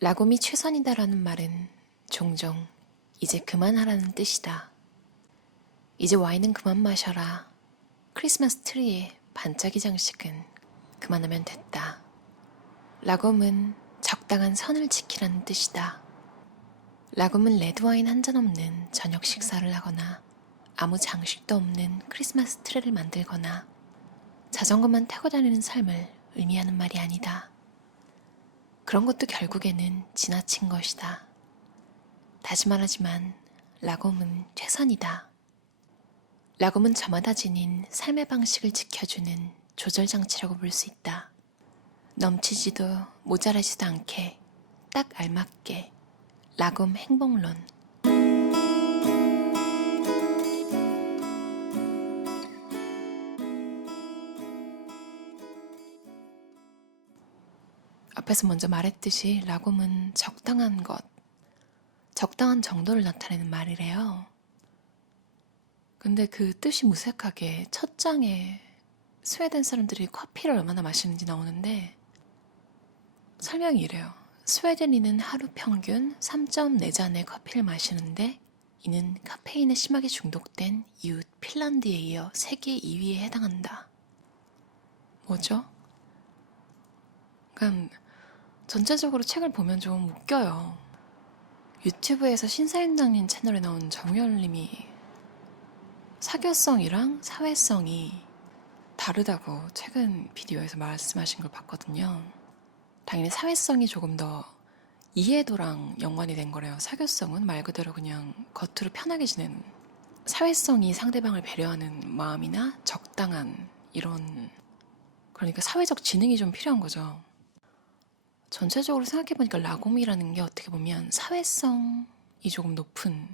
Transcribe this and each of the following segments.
라곰이 최선이다라는 말은 종종 이제 그만하라는 뜻이다. 이제 와인은 그만 마셔라. 크리스마스 트리의 반짝이 장식은 그만하면 됐다. 라곰은 적당한 선을 지키라는 뜻이다. 라곰은 레드와인 한 잔 없는 저녁 식사를 하거나 아무 장식도 없는 크리스마스 트리를 만들거나 자전거만 타고 다니는 삶을 의미하는 말이 아니다. 그런 것도 결국에는 지나친 것이다. 다시 말하지만 라곰은 최선이다. 라곰은 저마다 지닌 삶의 방식을 지켜주는 조절장치라고 볼 수 있다. 넘치지도 모자라지도 않게 딱 알맞게 라곰 행복론. 앞에서 먼저 말했듯이 라곰은 적당한 것, 적당한 정도를 나타내는 말이래요. 근데 그 뜻이 무색하게 첫 장에 스웨덴 사람들이 커피를 얼마나 마시는지 나오는데 설명이 이래요. 스웨덴인은 하루 평균 3.4잔의 커피를 마시는데 이는 카페인에 심하게 중독된 이웃 핀란드에 이어 세계 2위에 해당한다. 뭐죠? 그러니까 전체적으로 책을 보면 좀 웃겨요. 유튜브에서 신사임당님 채널에 나온 정열님이 사교성이랑 사회성이 다르다고 최근 비디오에서 말씀하신 걸 봤거든요. 당연히 사회성이 조금 더 이해도랑 연관이 된 거래요. 사교성은 말 그대로 그냥 겉으로 편하게 지내는, 사회성이 상대방을 배려하는 마음이나 적당한 이런, 그러니까 사회적 지능이 좀 필요한 거죠. 전체적으로 생각해보니까 라곰이라는 게 어떻게 보면 사회성이 조금 높은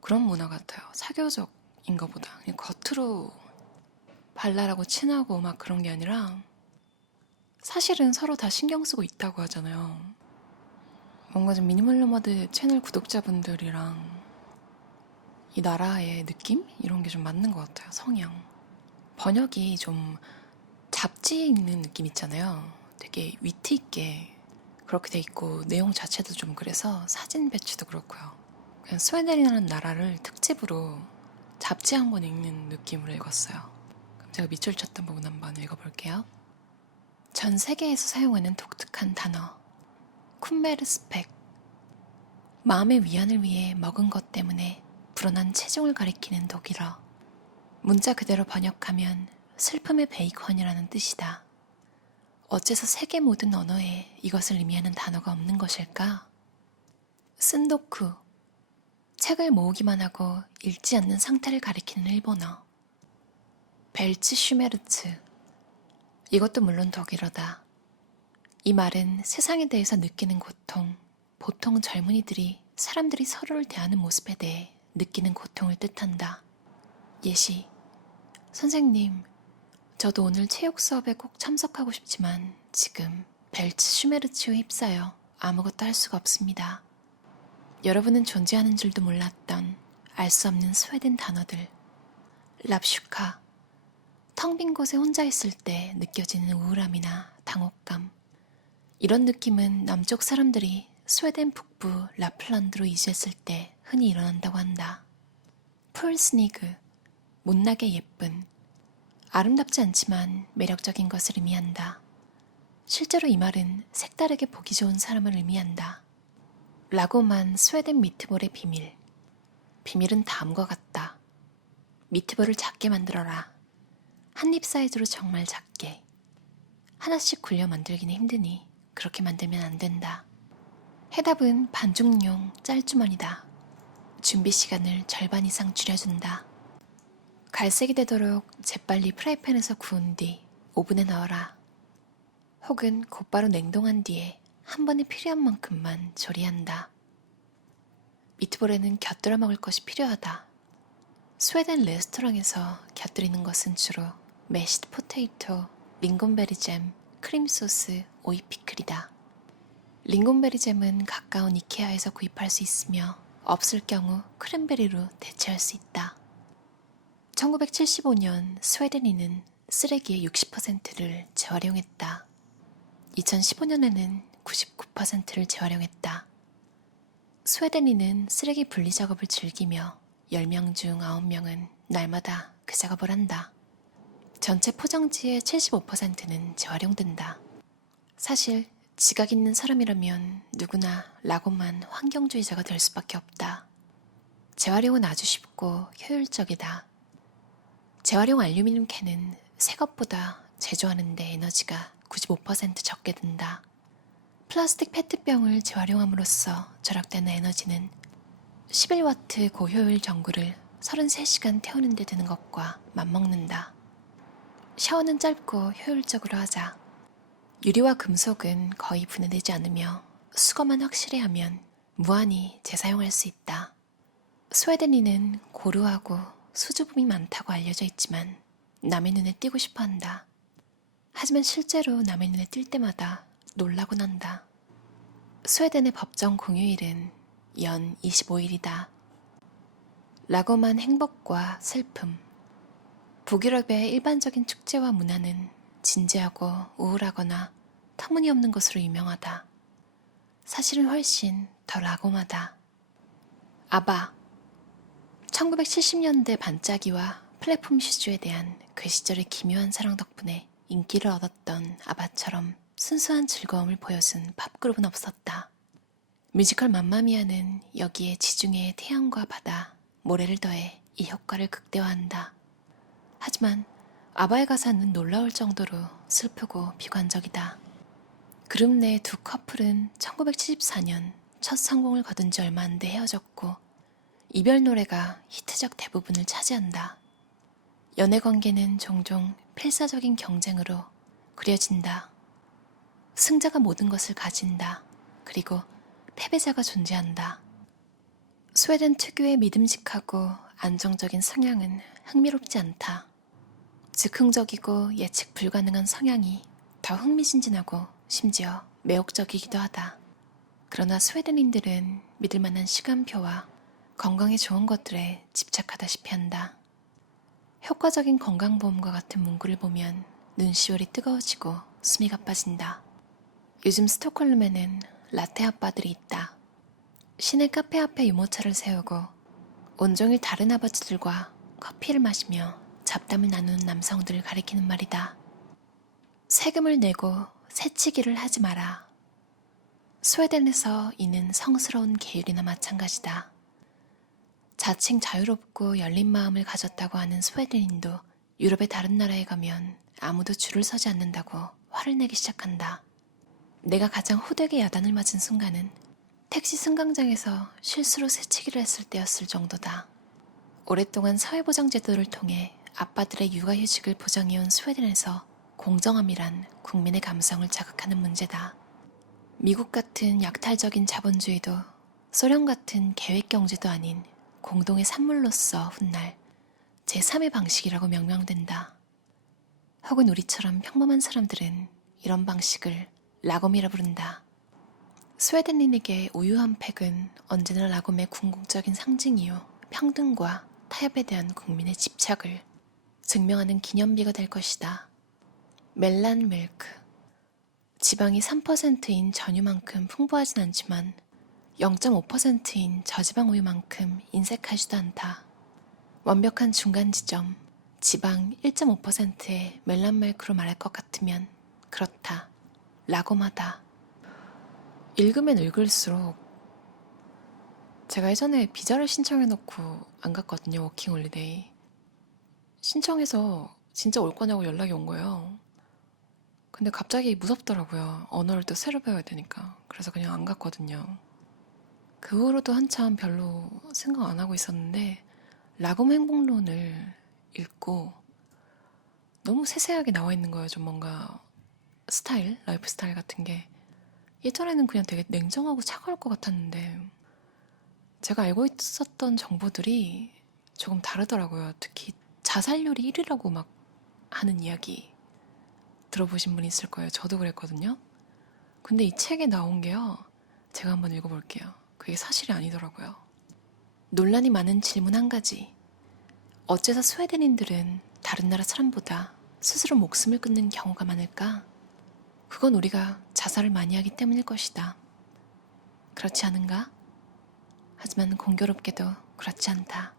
그런 문화 같아요. 사교적인 것보다 그냥 겉으로 발랄하고 친하고 막 그런 게 아니라 사실은 서로 다 신경 쓰고 있다고 하잖아요. 뭔가 좀 미니멀 노마드 채널 구독자분들이랑 이 나라의 느낌? 이런 게 좀 맞는 것 같아요. 성향. 번역이 좀 잡지 읽는 느낌 있잖아요. 되게 위트 있게 그렇게 돼 있고 내용 자체도 좀 그래서 사진 배치도 그렇고요. 그냥 스웨덴이라는 나라를 특집으로 잡지 한 권 읽는 느낌으로 읽었어요. 그럼 제가 밑줄 쳤던 부분 한번 읽어볼게요. 전 세계에서 사용하는 독특한 단어 쿤베르스펙. 마음의 위안을 위해 먹은 것 때문에 불어난 체중을 가리키는 독일어. 문자 그대로 번역하면 슬픔의 베이컨이라는 뜻이다. 어째서 세계 모든 언어에 이것을 의미하는 단어가 없는 것일까? 쓴도쿠. 책을 모으기만 하고 읽지 않는 상태를 가리키는 일본어. 벨츠 슈메르츠. 이것도 물론 독일어다. 이 말은 세상에 대해서 느끼는 고통, 보통 젊은이들이 사람들이 서로를 대하는 모습에 대해 느끼는 고통을 뜻한다. 예시. 선생님, 저도 오늘 체육 수업에 꼭 참석하고 싶지만 지금 벨츠 슈메르츠에 휩싸여 아무것도 할 수가 없습니다. 여러분은 존재하는 줄도 몰랐던 알 수 없는 스웨덴 단어들. 랍슈카. 텅 빈 곳에 혼자 있을 때 느껴지는 우울함이나 당혹감. 이런 느낌은 남쪽 사람들이 스웨덴 북부 라플란드로 이주했을 때 흔히 일어난다고 한다. 폴스니그. 못나게 예쁜. 아름답지 않지만 매력적인 것을 의미한다. 실제로 이 말은 색다르게 보기 좋은 사람을 의미한다. 라고만 스웨덴 미트볼의 비밀. 비밀은 다음과 같다. 미트볼을 작게 만들어라. 한 입 사이즈로 정말 작게. 하나씩 굴려 만들기는 힘드니 그렇게 만들면 안 된다. 해답은 반죽용 짤주머니다. 준비 시간을 절반 이상 줄여준다. 갈색이 되도록 재빨리 프라이팬에서 구운 뒤 오븐에 넣어라. 혹은 곧바로 냉동한 뒤에 한 번에 필요한 만큼만 조리한다. 미트볼에는 곁들여 먹을 것이 필요하다. 스웨덴 레스토랑에서 곁들이는 것은 주로 매시드 포테이토, 링곤베리 잼, 크림 소스, 오이 피클이다. 링곤베리 잼은 가까운 이케아에서 구입할 수 있으며 없을 경우 크랜베리로 대체할 수 있다. 1975년 스웨덴인은 쓰레기의 60%를 재활용했다. 2015년에는 99%를 재활용했다. 스웨덴인은 쓰레기 분리 작업을 즐기며 10명 중 9명은 날마다 그 작업을 한다. 전체 포장지의 75%는 재활용된다. 사실 지각 있는 사람이라면 누구나 라고만 환경주의자가 될 수밖에 없다. 재활용은 아주 쉽고 효율적이다. 재활용 알루미늄 캔은 새 것보다 제조하는 데 에너지가 95% 적게 든다. 플라스틱 페트병을 재활용함으로써 절약되는 에너지는 11와트 고효율 전구를 33시간 태우는 데 드는 것과 맞먹는다. 샤워는 짧고 효율적으로 하자. 유리와 금속은 거의 분해되지 않으며 수거만 확실히 하면 무한히 재사용할 수 있다. 스웨덴인은 고루하고 수줍음이 많다고 알려져 있지만 남의 눈에 띄고 싶어 한다. 하지만 실제로 남의 눈에 띌 때마다 놀라곤 한다. 스웨덴의 법정 공휴일은 연 25일이다. 라고만 행복과 슬픔. 북유럽의 일반적인 축제와 문화는 진지하고 우울하거나 터무니없는 것으로 유명하다. 사실은 훨씬 더 라고마다. 아바. 1970년대 반짝이와 플랫폼 슈즈에 대한 그 시절의 기묘한 사랑 덕분에 인기를 얻었던 아바처럼 순수한 즐거움을 보여준 팝그룹은 없었다. 뮤지컬 맘마미아는 여기에 지중해의 태양과 바다, 모래를 더해 이 효과를 극대화한다. 하지만 아바의 가사는 놀라울 정도로 슬프고 비관적이다. 그룹 내 두 커플은 1974년 첫 성공을 거둔 지 얼마 안 돼 헤어졌고 이별 노래가 히트작 대부분을 차지한다. 연애 관계는 종종 필사적인 경쟁으로 그려진다. 승자가 모든 것을 가진다. 그리고 패배자가 존재한다. 스웨덴 특유의 믿음직하고 안정적인 성향은 흥미롭지 않다. 즉흥적이고 예측 불가능한 성향이 더 흥미진진하고 심지어 매혹적이기도 하다. 그러나 스웨덴인들은 믿을 만한 시간표와 건강에 좋은 것들에 집착하다시피 한다. 효과적인 건강보험과 같은 문구를 보면 눈시울이 뜨거워지고 숨이 가빠진다. 요즘 스톡홀름에는 라떼 아빠들이 있다. 시내 카페 앞에 유모차를 세우고 온종일 다른 아버지들과 커피를 마시며 잡담을 나누는 남성들을 가리키는 말이다. 세금을 내고 새치기를 하지 마라. 스웨덴에서 이는 성스러운 계율이나 마찬가지다. 자칭 자유롭고 열린 마음을 가졌다고 하는 스웨덴인도 유럽의 다른 나라에 가면 아무도 줄을 서지 않는다고 화를 내기 시작한다. 내가 가장 호되게 야단을 맞은 순간은 택시 승강장에서 실수로 새치기를 했을 때였을 정도다. 오랫동안 사회보장제도를 통해 아빠들의 육아휴직을 보장해온 스웨덴에서 공정함이란 국민의 감성을 자극하는 문제다. 미국 같은 약탈적인 자본주의도 소련 같은 계획경제도 아닌 공동의 산물로서 훗날 제3의 방식이라고 명명된다. 혹은 우리처럼 평범한 사람들은 이런 방식을 라곰이라 부른다. 스웨덴인에게 우유 한 팩은 언제나 라곰의 궁극적인 상징이요 평등과 타협에 대한 국민의 집착을 증명하는 기념비가 될 것이다. 멜란 밀크. 지방이 3%인 전유만큼 풍부하진 않지만 0.5%인 저지방 우유만큼 인색하지도 않다. 완벽한 중간 지점, 지방 1.5%의 멜란 밀크로 말할 것 같으면 그렇다. 라고마다. 읽으면 읽을수록 제가 예전에 비자를 신청해놓고 안 갔거든요. 워킹홀리데이. 신청해서 진짜 올 거냐고 연락이 온 거예요. 근데 갑자기 무섭더라고요. 언어를 또 새로 배워야 되니까. 그래서 그냥 안 갔거든요. 그 후로도 한참 별로 생각 안 하고 있었는데 라곰 행복론을 읽고 너무 세세하게 나와 있는 거예요. 좀 뭔가 스타일, 라이프 스타일 같은 게. 예전에는 그냥 되게 냉정하고 차가울 것 같았는데 제가 알고 있었던 정보들이 조금 다르더라고요. 특히 자살률이 1위라고 막 하는 이야기 들어보신 분 있을 거예요. 저도 그랬거든요. 근데 이 책에 나온 게요. 제가 한번 읽어볼게요. 그게 사실이 아니더라고요. 논란이 많은 질문 한 가지. 어째서 스웨덴인들은 다른 나라 사람보다 스스로 목숨을 끊는 경우가 많을까? 그건 우리가 자살을 많이 하기 때문일 것이다. 그렇지 않은가? 하지만 공교롭게도 그렇지 않다.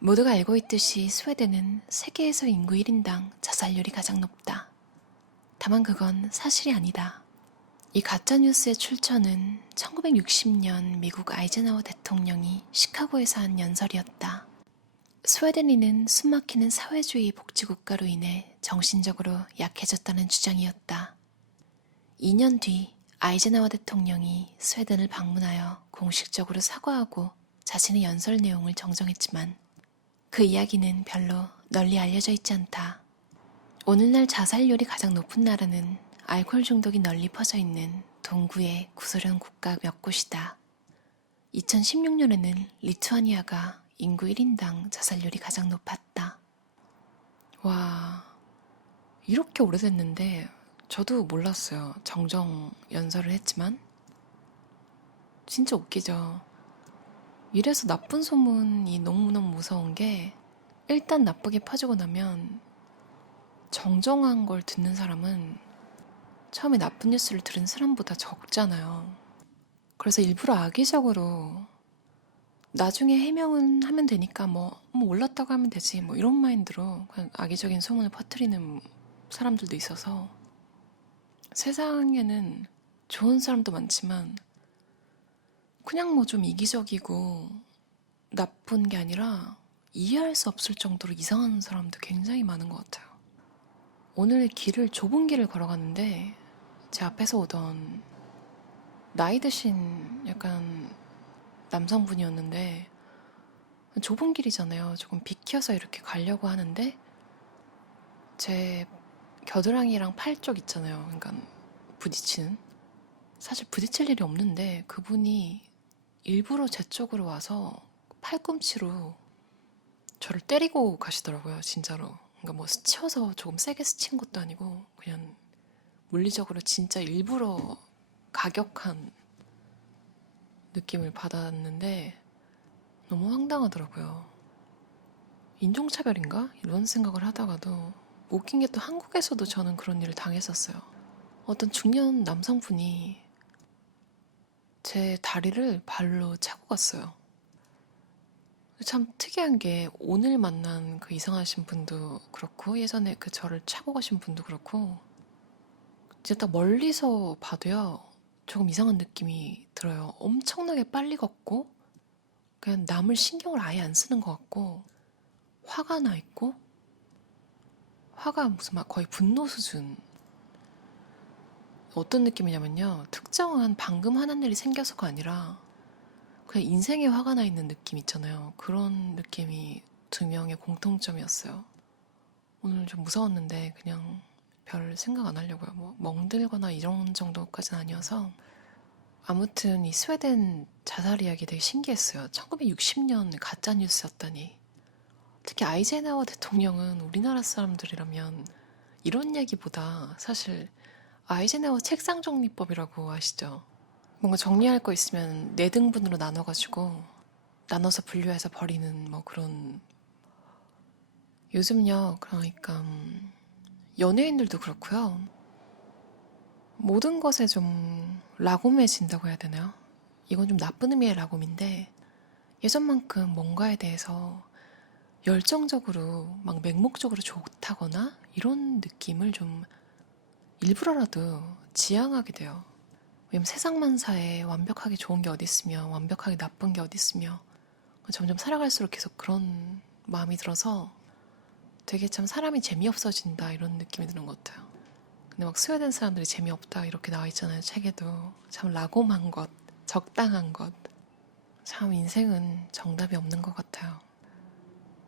모두가 알고 있듯이 스웨덴은 세계에서 인구 1인당 자살률이 가장 높다. 다만 그건 사실이 아니다. 이 가짜뉴스의 출처는 1960년 미국 아이젠하워 대통령이 시카고에서 한 연설이었다. 스웨덴인은 숨막히는 사회주의 복지국가로 인해 정신적으로 약해졌다는 주장이었다. 2년 뒤 아이젠하워 대통령이 스웨덴을 방문하여 공식적으로 사과하고 자신의 연설 내용을 정정했지만 그 이야기는 별로 널리 알려져 있지 않다. 오늘날 자살률이 가장 높은 나라는 알코올 중독이 널리 퍼져 있는 동구의 구소련 국가 몇 곳이다. 2016년에는 리투아니아가 인구 1인당 자살률이 가장 높았다. 와, 이렇게 오래됐는데 저도 몰랐어요. 정정 연설을 했지만. 진짜 웃기죠. 이래서 나쁜 소문이 너무너무 무서운 게 일단 나쁘게 퍼지고 나면 정정한 걸 듣는 사람은 처음에 나쁜 뉴스를 들은 사람보다 적잖아요. 그래서 일부러 악의적으로 나중에 해명은 하면 되니까 뭐 몰랐다고 하면 되지 뭐 이런 마인드로 그냥 악의적인 소문을 퍼뜨리는 사람들도 있어서 세상에는 좋은 사람도 많지만 그냥 뭐 좀 이기적이고 나쁜 게 아니라 이해할 수 없을 정도로 이상한 사람도 굉장히 많은 것 같아요. 오늘 좁은 길을 걸어갔는데 제 앞에서 오던 나이 드신 약간 남성분이었는데 좁은 길이잖아요. 조금 비켜서 이렇게 가려고 하는데 제 겨드랑이랑 팔 쪽 있잖아요. 그러니까 부딪히는. 사실 부딪힐 일이 없는데 그분이 일부러 제 쪽으로 와서 팔꿈치로 저를 때리고 가시더라고요. 진짜로. 그러니까 뭐 스쳐서 조금 세게 스친 것도 아니고 그냥 물리적으로 진짜 일부러 가격한 느낌을 받았는데 너무 황당하더라고요. 인종차별인가? 이런 생각을 하다가도 웃긴 게 또 한국에서도 저는 그런 일을 당했었어요. 어떤 중년 남성분이 제 다리를 발로 차고 갔어요. 참 특이한 게 오늘 만난 그 이상하신 분도 그렇고 예전에 그 저를 차고 가신 분도 그렇고 진짜 딱 멀리서 봐도요 조금 이상한 느낌이 들어요. 엄청나게 빨리 걷고 그냥 남을 신경을 아예 안 쓰는 것 같고 화가 나 있고 화가 무슨 막 거의 분노 수준. 어떤 느낌이냐면요 특정한 방금 화난 일이 생겨서가 아니라 그냥 인생에 화가 나 있는 느낌 있잖아요. 그런 느낌이 두 명의 공통점이었어요. 오늘 좀 무서웠는데 그냥 별 생각 안 하려고요. 뭐 멍들거나 이런 정도까지는 아니어서 아무튼 이 스웨덴 자살 이야기 되게 신기했어요. 1960년 가짜 뉴스였다니. 특히 아이젠하워 대통령은 우리나라 사람들이라면 이런 얘기보다 사실 아이젠하워 책상 정리법이라고 아시죠? 뭔가 정리할 거 있으면 네 등분으로 나눠가지고 나눠서 분류해서 버리는 뭐 그런 요즘요 그러니까 연예인들도 그렇고요 모든 것에 좀 라곰해진다고 해야 되나요? 이건 좀 나쁜 의미의 라곰인데 예전만큼 뭔가에 대해서 열정적으로 막 맹목적으로 좋다거나 이런 느낌을 좀 일부러라도 지향하게 돼요. 왜냐면 세상만사에 완벽하게 좋은 게 어디 있으며 완벽하게 나쁜 게 어디 있으며 점점 살아갈수록 계속 그런 마음이 들어서 되게 참 사람이 재미없어진다 이런 느낌이 드는 것 같아요. 근데 막 스웨덴 사람들이 재미없다 이렇게 나와 있잖아요. 책에도. 참 라곰한 것, 적당한 것. 참 인생은 정답이 없는 것 같아요.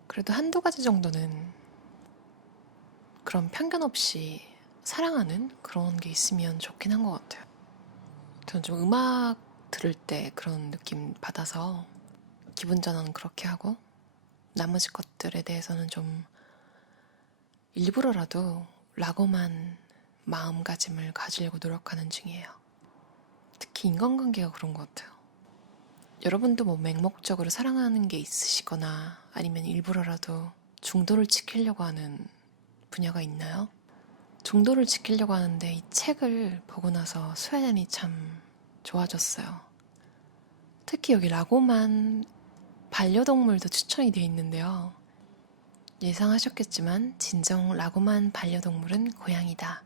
그래도 한두 가지 정도는 그런 편견 없이 사랑하는 그런 게 있으면 좋긴 한 것 같아요. 저는 좀 음악 들을 때 그런 느낌 받아서 기분 전환은 그렇게 하고 나머지 것들에 대해서는 좀 일부러라도 라고만 마음가짐을 가지려고 노력하는 중이에요. 특히 인간관계가 그런 것 같아요. 여러분도 뭐 맹목적으로 사랑하는 게 있으시거나 아니면 일부러라도 중도를 지키려고 하는 분야가 있나요? 중도를 지키려고 하는데 이 책을 보고 나서 스웨덴이 참 좋아졌어요. 특히 여기 라고만 반려동물도 추천이 되어 있는데요. 예상하셨겠지만 진정 라고만 반려동물은 고양이다.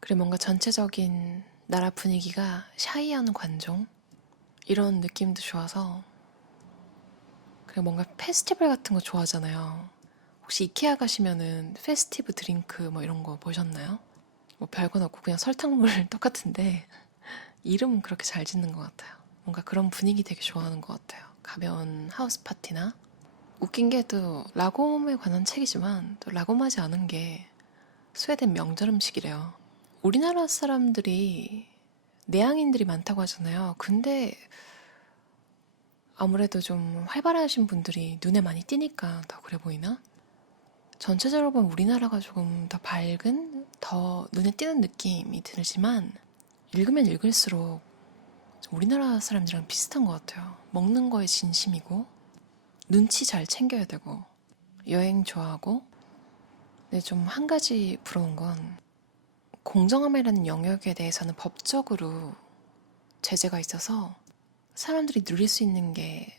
그리고 뭔가 전체적인 나라 분위기가 샤이한 관종 이런 느낌도 좋아서, 그리고 뭔가 페스티벌 같은 거 좋아하잖아요. 혹시 이케아 가시면은 페스티브 드링크 뭐 이런 거 보셨나요? 뭐 별건 없고 그냥 설탕물 똑같은데 이름은 그렇게 잘 짓는 것 같아요. 뭔가 그런 분위기 되게 좋아하는 것 같아요. 가벼운 하우스 파티나. 웃긴 게 또 라곰에 관한 책이지만 또 라곰하지 않은 게 스웨덴 명절 음식이래요. 우리나라 사람들이 내향인들이 많다고 하잖아요. 근데 아무래도 좀 활발하신 분들이 눈에 많이 띄니까 더 그래 보이나? 전체적으로 보면 우리나라가 조금 더 밝은, 더 눈에 띄는 느낌이 들지만 읽으면 읽을수록 좀 우리나라 사람들이랑 비슷한 것 같아요. 먹는 거에 진심이고 눈치 잘 챙겨야 되고 여행 좋아하고. 근데 좀 한 가지 부러운 건 공정함이라는 영역에 대해서는 법적으로 제재가 있어서 사람들이 누릴 수 있는 게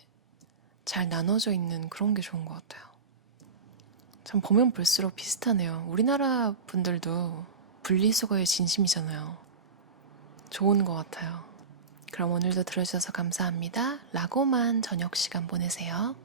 잘 나눠져 있는 그런 게 좋은 것 같아요. 참 보면 볼수록 비슷하네요. 우리나라 분들도 분리수거의 진심이잖아요. 좋은 것 같아요. 그럼 오늘도 들어주셔서 감사합니다. 라고만 저녁 시간 보내세요.